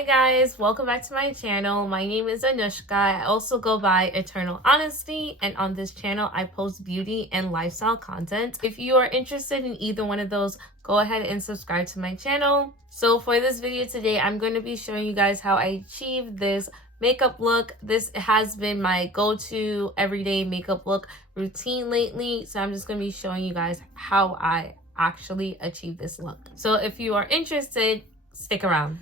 Hi guys, welcome back to my channel. My name is Anushka. I also go by Eternal Honesty, and on this channel I post beauty and lifestyle content. If you are interested in either one of those, go ahead and subscribe to my channel. So for this video today, I'm going to be showing you guys how I achieved this makeup look. This has been my go-to everyday makeup look routine lately, so I'm just going to be showing you guys how I actually achieved this look. So if you are interested, stick around.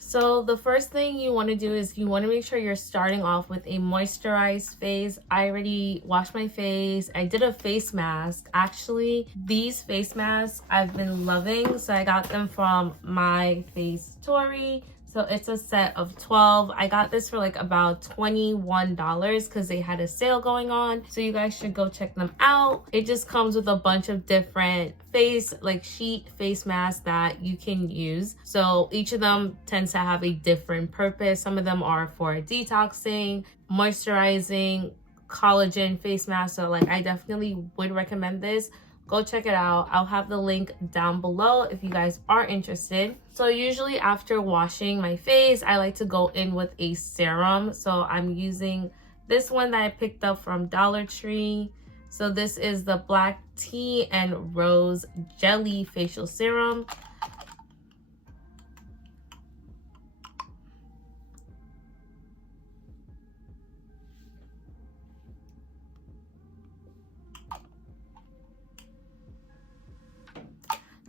So the first thing you want to do is you want to make sure you're starting off with a moisturized face. I already washed my face. I did a face mask. Actually, these face masks I've been loving, so I got them from My Face Tory. So it's a set of 12. I got this for like about $21 because they had a sale going on. So you guys should go check them out. It just comes with a bunch of different sheet face masks that you can use. So each of them tends to have a different purpose. Some of them are for detoxing, moisturizing, collagen face masks. So I definitely would recommend this. Go check it out. I'll have the link down below if you guys are interested. So usually after washing my face, I like to go in with a serum. So I'm using this one that I picked up from Dollar Tree. So this is the Black Tea and Rose Jelly Facial Serum.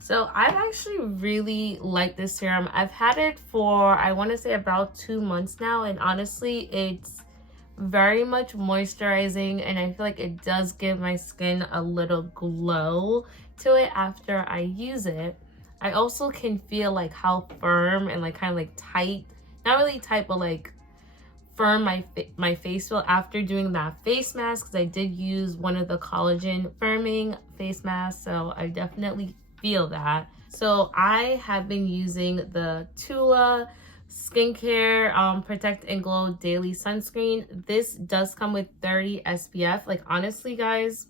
So I've actually really liked this serum. I've had it for, I want to say, about 2 months now, and honestly it's very much moisturizing, and I feel like it does give my skin a little glow to it after I use it. I also can feel like how firm and kind of tight, not really tight, but firm my face feel after doing that face mask, because I did use one of the collagen firming face masks, so I definitely feel that. So I have been using the Tula Skincare Protect and Glow Daily Sunscreen. This does come with 30 SPF. Honestly guys,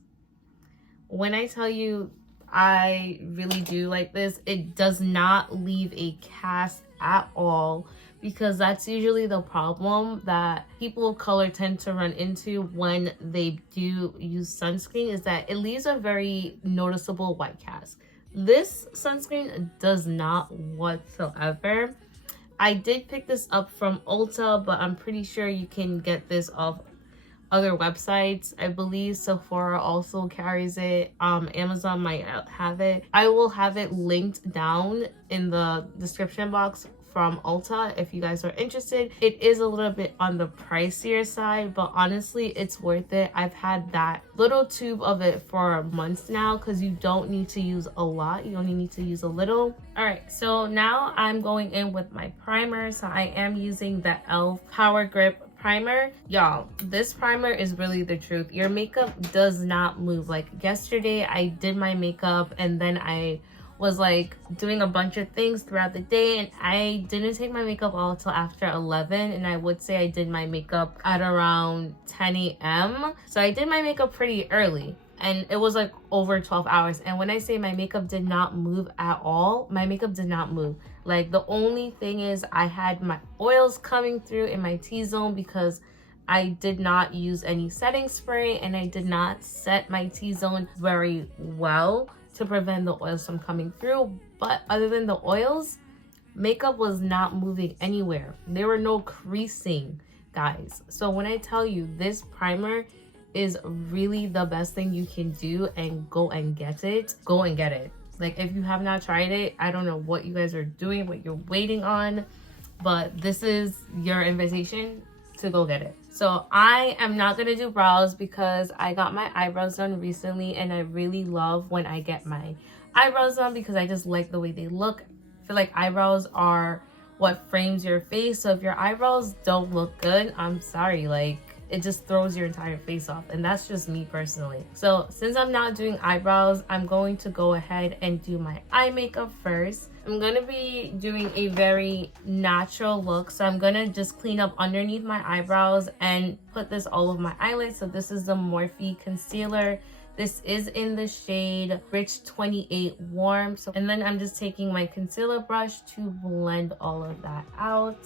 when I tell you I really do like this, it does not leave a cast at all, because that's usually the problem that people of color tend to run into when they do use sunscreen, is that it leaves a very noticeable white cast. This sunscreen does not whatsoever. I did pick this up from Ulta, but I'm pretty sure you can get this off other websites. I believe Sephora also carries it. Amazon might have it. I will have it linked down in the description box from Ulta if you guys are interested. It is a little bit on the pricier side, but honestly it's worth it. I've had that little tube of it for months now, because you don't need to use a lot, you only need to use a little. All right, so now I'm going in with my primer. So I am using the e.l.f. Power Grip primer. Y'all, this primer is really the truth. Your makeup does not move. Yesterday I did my makeup, and then I was doing a bunch of things throughout the day, and I didn't take my makeup all till after 11, and I would say I did my makeup at around 10 a.m. So I did my makeup pretty early, and it was over 12 hours. And when I say my makeup did not move at all, my makeup did not move. The only thing is I had my oils coming through in my T-zone because I did not use any setting spray, and I did not set my T-zone very well to prevent the oils from coming through. But other than the oils, makeup was not moving anywhere. There were no creasing, guys. So when I tell you this primer is really the best thing you can do, and go and get it, go and get it. If you have not tried it, I don't know what you guys are doing, what you're waiting on, but this is your invitation to go get it. So I am not gonna do brows because I got my eyebrows done recently, and I really love when I get my eyebrows done because I just like the way they look. I feel like eyebrows are what frames your face. So if your eyebrows don't look good, I'm sorry, it just throws your entire face off, and that's just me personally. So since I'm not doing eyebrows, I'm going to go ahead and do my eye makeup first. I'm gonna be doing a very natural look, so I'm gonna just clean up underneath my eyebrows and put this all over my eyelids. So this is the Morphe concealer. This is in the shade Rich 28 Warm. So, and then I'm just taking my concealer brush to blend all of that out.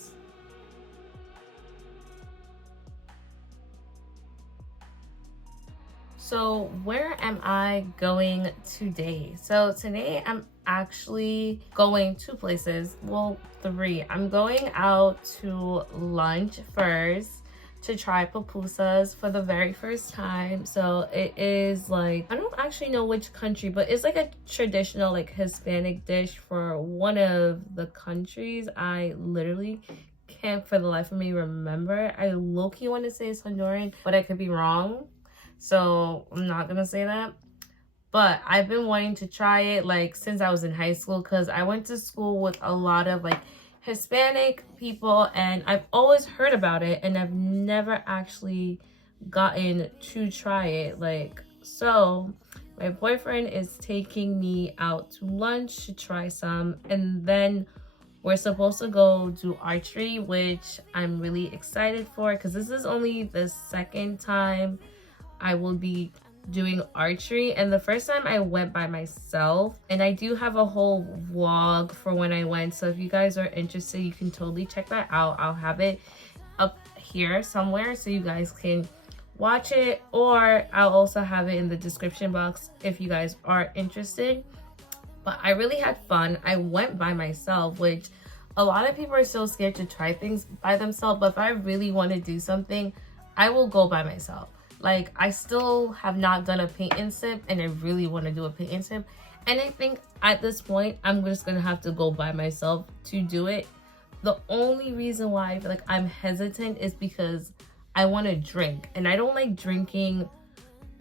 So where am I going today? So today I'm actually going 2 places, well 3. I'm going out to lunch first to try pupusas for the very first time. So it is like, I don't actually know which country, but it's like a traditional like Hispanic dish for one of the countries. I literally can't for the life of me remember. I low-key want to say it's Honduran, but I could be wrong. So I'm not gonna say that. But I've been wanting to try it like since I was in high school, because I went to school with a lot of like Hispanic people and I've always heard about it and I've never actually gotten to try it. Like, so my boyfriend is taking me out to lunch to try some, and then we're supposed to go do archery, which I'm really excited for because this is only the second time I will be doing archery, and the first time I went by myself, and I do have a whole vlog for when I went, so if you guys are interested you can totally check that out. I'll have it up here somewhere so you guys can watch it, or I'll also have it in the description box if you guys are interested. But I really had fun. I went by myself, which a lot of people are so scared to try things by themselves, but if I really want to do something I will go by myself. Like, I still have not done a paint and sip, and I really want to do a paint and sip. And I think at this point, I'm just going to have to go by myself to do it. The only reason why I feel like I'm hesitant is because I want to drink. And I don't like drinking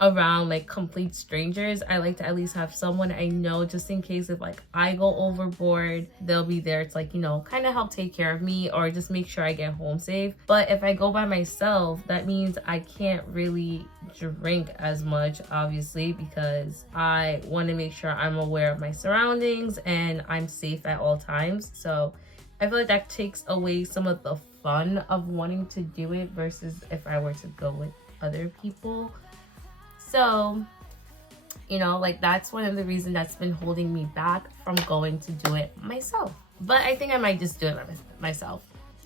around like complete strangers. I like to at least have someone I know, just in case if like I go overboard, they'll be there to like, you know, kind of help take care of me or just make sure I get home safe. But if I go by myself, that means I can't really drink as much, obviously, because I want to make sure I'm aware of my surroundings and I'm safe at all times. So I feel like that takes away some of the fun of wanting to do it versus if I were to go with other people. So, you know, like that's one of the reasons that's been holding me back from going to do it myself. But I think I might just do it by myself.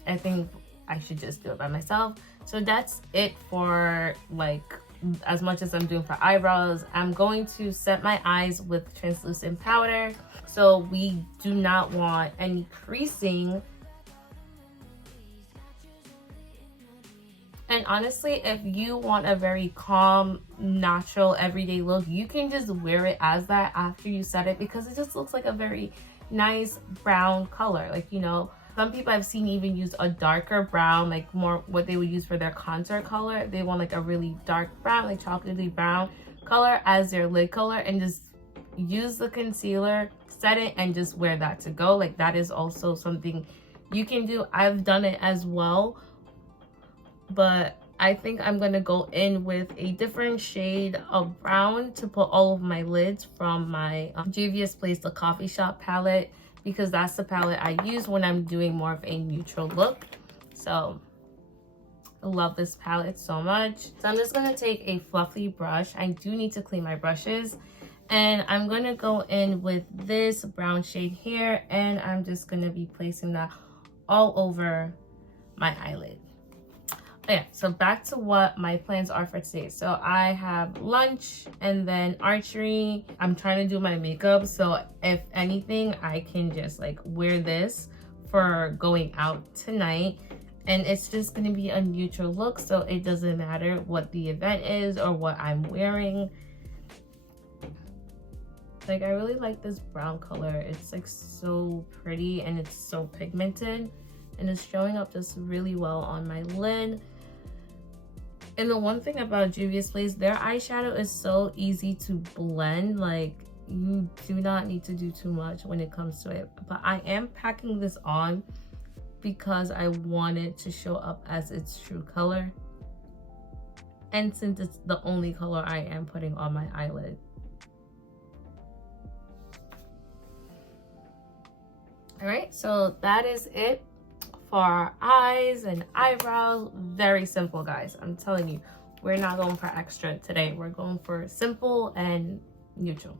I think I should just do it by myself. So that's it for like as much as I'm doing for eyebrows. I'm going to set my eyes with translucent powder. So we do not want any creasing. And honestly, if you want a very calm, natural, everyday look, you can just wear it as that after you set it, because it just looks like a very nice brown color. Like, you know, some people I've seen even use a darker brown, like more what they would use for their contour color. They want like a really dark brown, like chocolatey brown color as their lid color, and just use the concealer, set it, and just wear that to go. Like, that is also something you can do. I've done it as well. But I think I'm going to go in with a different shade of brown to put all of my lids from my Juvia's Place The Coffee Shop palette, because that's the palette I use when I'm doing more of a neutral look. So I love this palette so much. So I'm just going to take a fluffy brush. I do need to clean my brushes. And I'm going to go in with this brown shade here, and I'm just going to be placing that all over my eyelid. Yeah, so back to what my plans are for today. So I have lunch and then archery. I'm trying to do my makeup, so if anything, I can just like wear this for going out tonight. And it's just gonna be a neutral look, so it doesn't matter what the event is or what I'm wearing. Like, I really like this brown color. It's like so pretty and it's so pigmented, and it's showing up just really well on my lid. And the one thing about Juvia's Place, their eyeshadow is so easy to blend. Like, you do not need to do too much when it comes to it. But I am packing this on because I want it to show up as its true color. And since it's the only color I am putting on my eyelid. Alright, so that is it for our eyes and eyebrows. Very simple, guys. I'm telling you, we're not going for extra today. We're going for simple and neutral.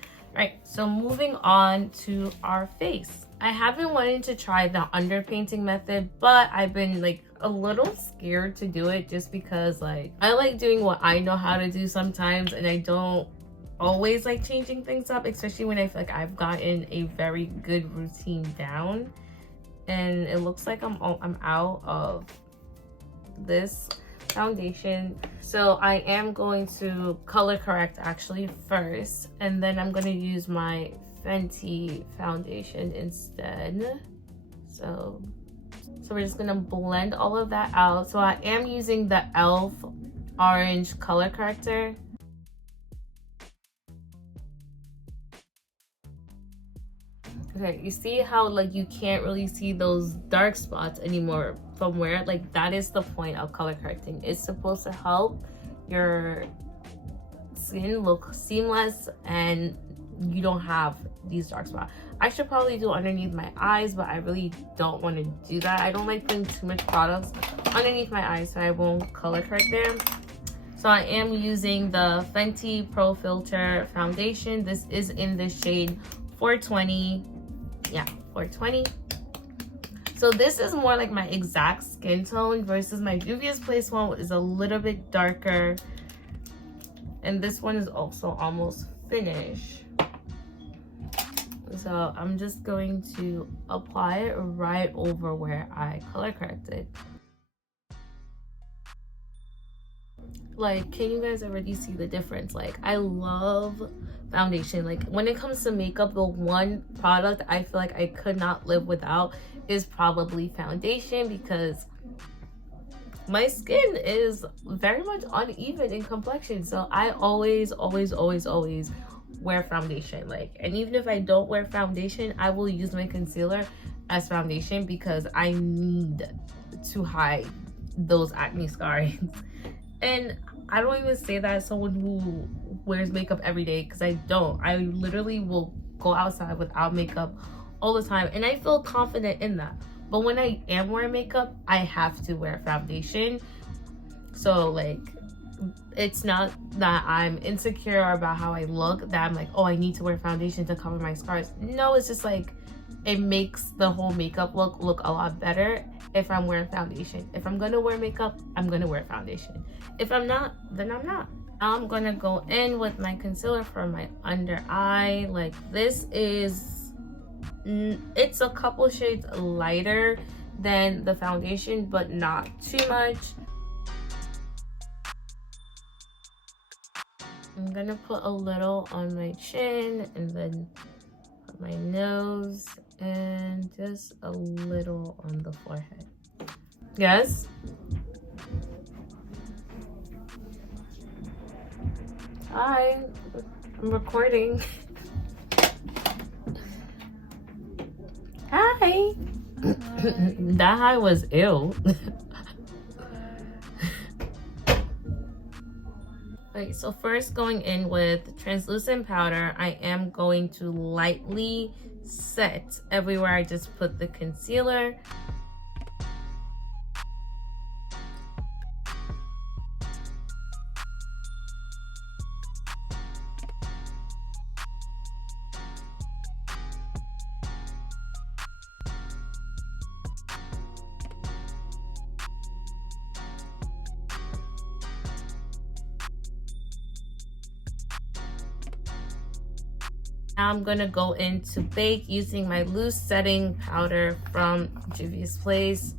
All right, so moving on to our face. I have been wanting to try the underpainting method, but I've been like a little scared to do it just because like I like doing what I know how to do sometimes, and I don't always like changing things up, especially when I feel like I've gotten a very good routine down. And it looks like I'm out of this foundation, so I am going to color correct actually first, and then I'm going to use my Fenty foundation instead. So we're just going to blend all of that out. So I am using the e.l.f. orange color corrector. Okay, you see how like you can't really see those dark spots anymore from where, like, that is the point of color correcting. It's supposed to help your skin look seamless and you don't have these dark spots. I should probably do underneath my eyes, but I really don't want to do that. I don't like putting too much products underneath my eyes, so I won't color correct there. So I am using the Fenty Pro Filt'r foundation. This is in the shade 420. Yeah, 420. So this is more like my exact skin tone versus my Juvia's Place one, which is a little bit darker. And this one is also almost finished. So I'm just going to apply it right over where I color corrected. Like, can you guys already see the difference? Like, I love foundation. Like, when it comes to makeup, the one product I feel like I could not live without is probably foundation, because my skin is very much uneven in complexion. So I always wear foundation. Like, and even if I don't wear foundation, I will use my concealer as foundation because I need to hide those acne scars. And I don't even say that as someone who wears makeup every day, because I don't. I literally will go outside without makeup all the time, and I feel confident in that. But when I am wearing makeup, I have to wear foundation. So like, it's not that I'm insecure about how I look, that I'm like, oh, I need to wear foundation to cover my scars. No, it's just like, it makes the whole makeup look a lot better if I'm wearing foundation. If I'm gonna wear makeup, I'm gonna wear foundation. If I'm not, then I'm not. I'm gonna go in with my concealer for my under eye. Like, this is, it's a couple shades lighter than the foundation, but not too much. I'm gonna put a little on my chin, and then my nose, and just a little on the forehead. Yes? Hi, I'm recording. Hi. That hi was ill. Okay, so first, going in with translucent powder, I am going to lightly set everywhere I just put the concealer. Now I'm gonna go into bake using my loose setting powder from Juvia's Place.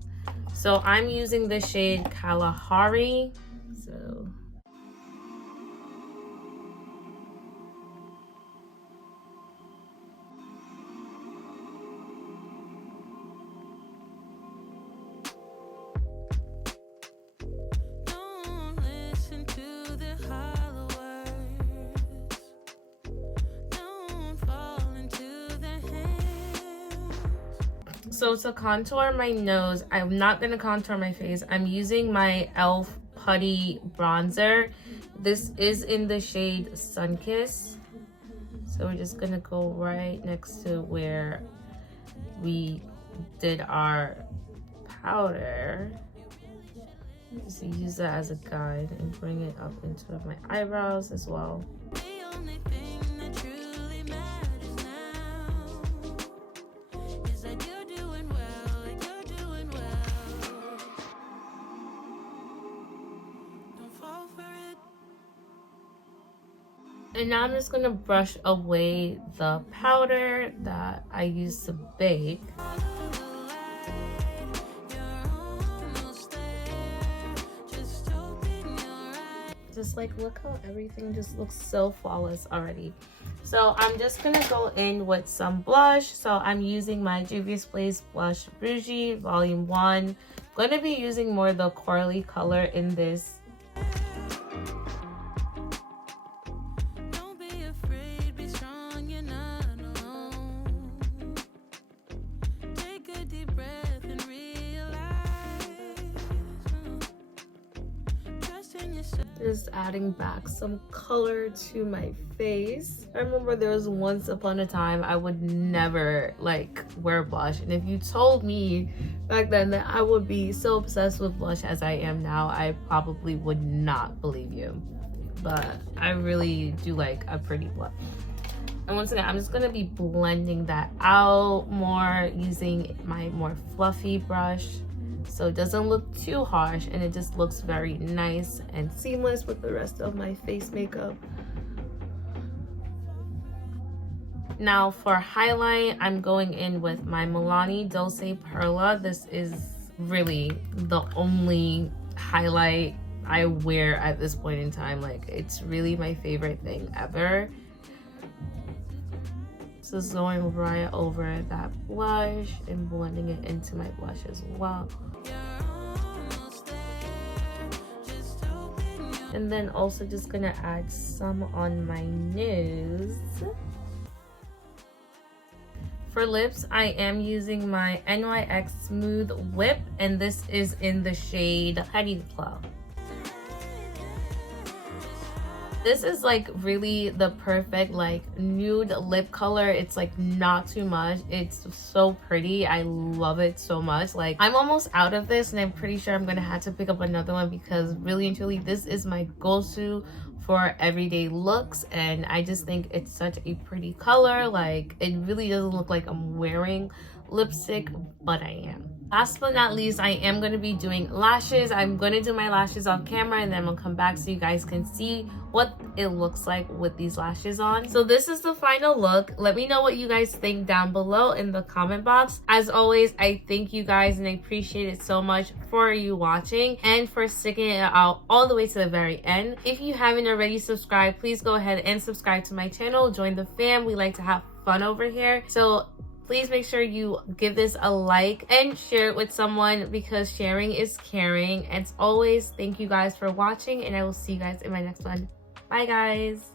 So I'm using the shade Kalahari. So to contour my nose, I'm not gonna contour my face. I'm using my e.l.f. Putty bronzer. This is in the shade Sunkissed. So we're just gonna go right next to where we did our powder. Just use that as a guide and bring it up into my eyebrows as well. And now I'm just gonna brush away the powder that I used to bake. Just like, look how everything just looks so flawless already. So I'm just gonna go in with some blush. So I'm using my Juvia's Place Blush Rougie Volume 1. I'm gonna be using more the corally color in this. Just adding back some color to my face. I remember there was once upon a time I would never like wear blush, and if you told me back then that I would be so obsessed with blush as I am now, I probably would not believe you. But I really do like a pretty blush. And once again, I'm just gonna be blending that out more using my more fluffy brush, so it doesn't look too harsh and it just looks very nice and seamless with the rest of my face makeup. Now for highlight, I'm going in with my Milani Dolce Perla. This is really the only highlight I wear at this point in time. Like, it's really my favorite thing ever. So just going right over that blush and blending it into my blush as well. And then also just gonna add some on my nose. For lips, I am using my NYX Smooth Whip, and this is in the shade Petty Plum. This is like really the perfect like nude lip color. It's like not too much. It's so pretty. I love it so much. Like, I'm almost out of this and I'm pretty sure I'm gonna have to pick up another one, because really and truly this is my go-to for everyday looks, and I just think it's such a pretty color. Like, it really doesn't look like I'm wearing lipstick, but I am. Last but not least, I am going to be doing lashes. I'm going to do my lashes off camera and then I'll come back so you guys can see what it looks like with these lashes on. So this is the final look. Let me know what you guys think down below in the comment box. As always, I thank you guys and I appreciate it so much for you watching and for sticking it out all the way to the very end. If you haven't already subscribed, please go ahead and subscribe to my channel. Join the fam. We like to have fun over here. So please make sure you give this a like and share it with someone, because sharing is caring. As always, thank you guys for watching and I will see you guys in my next one. Bye guys.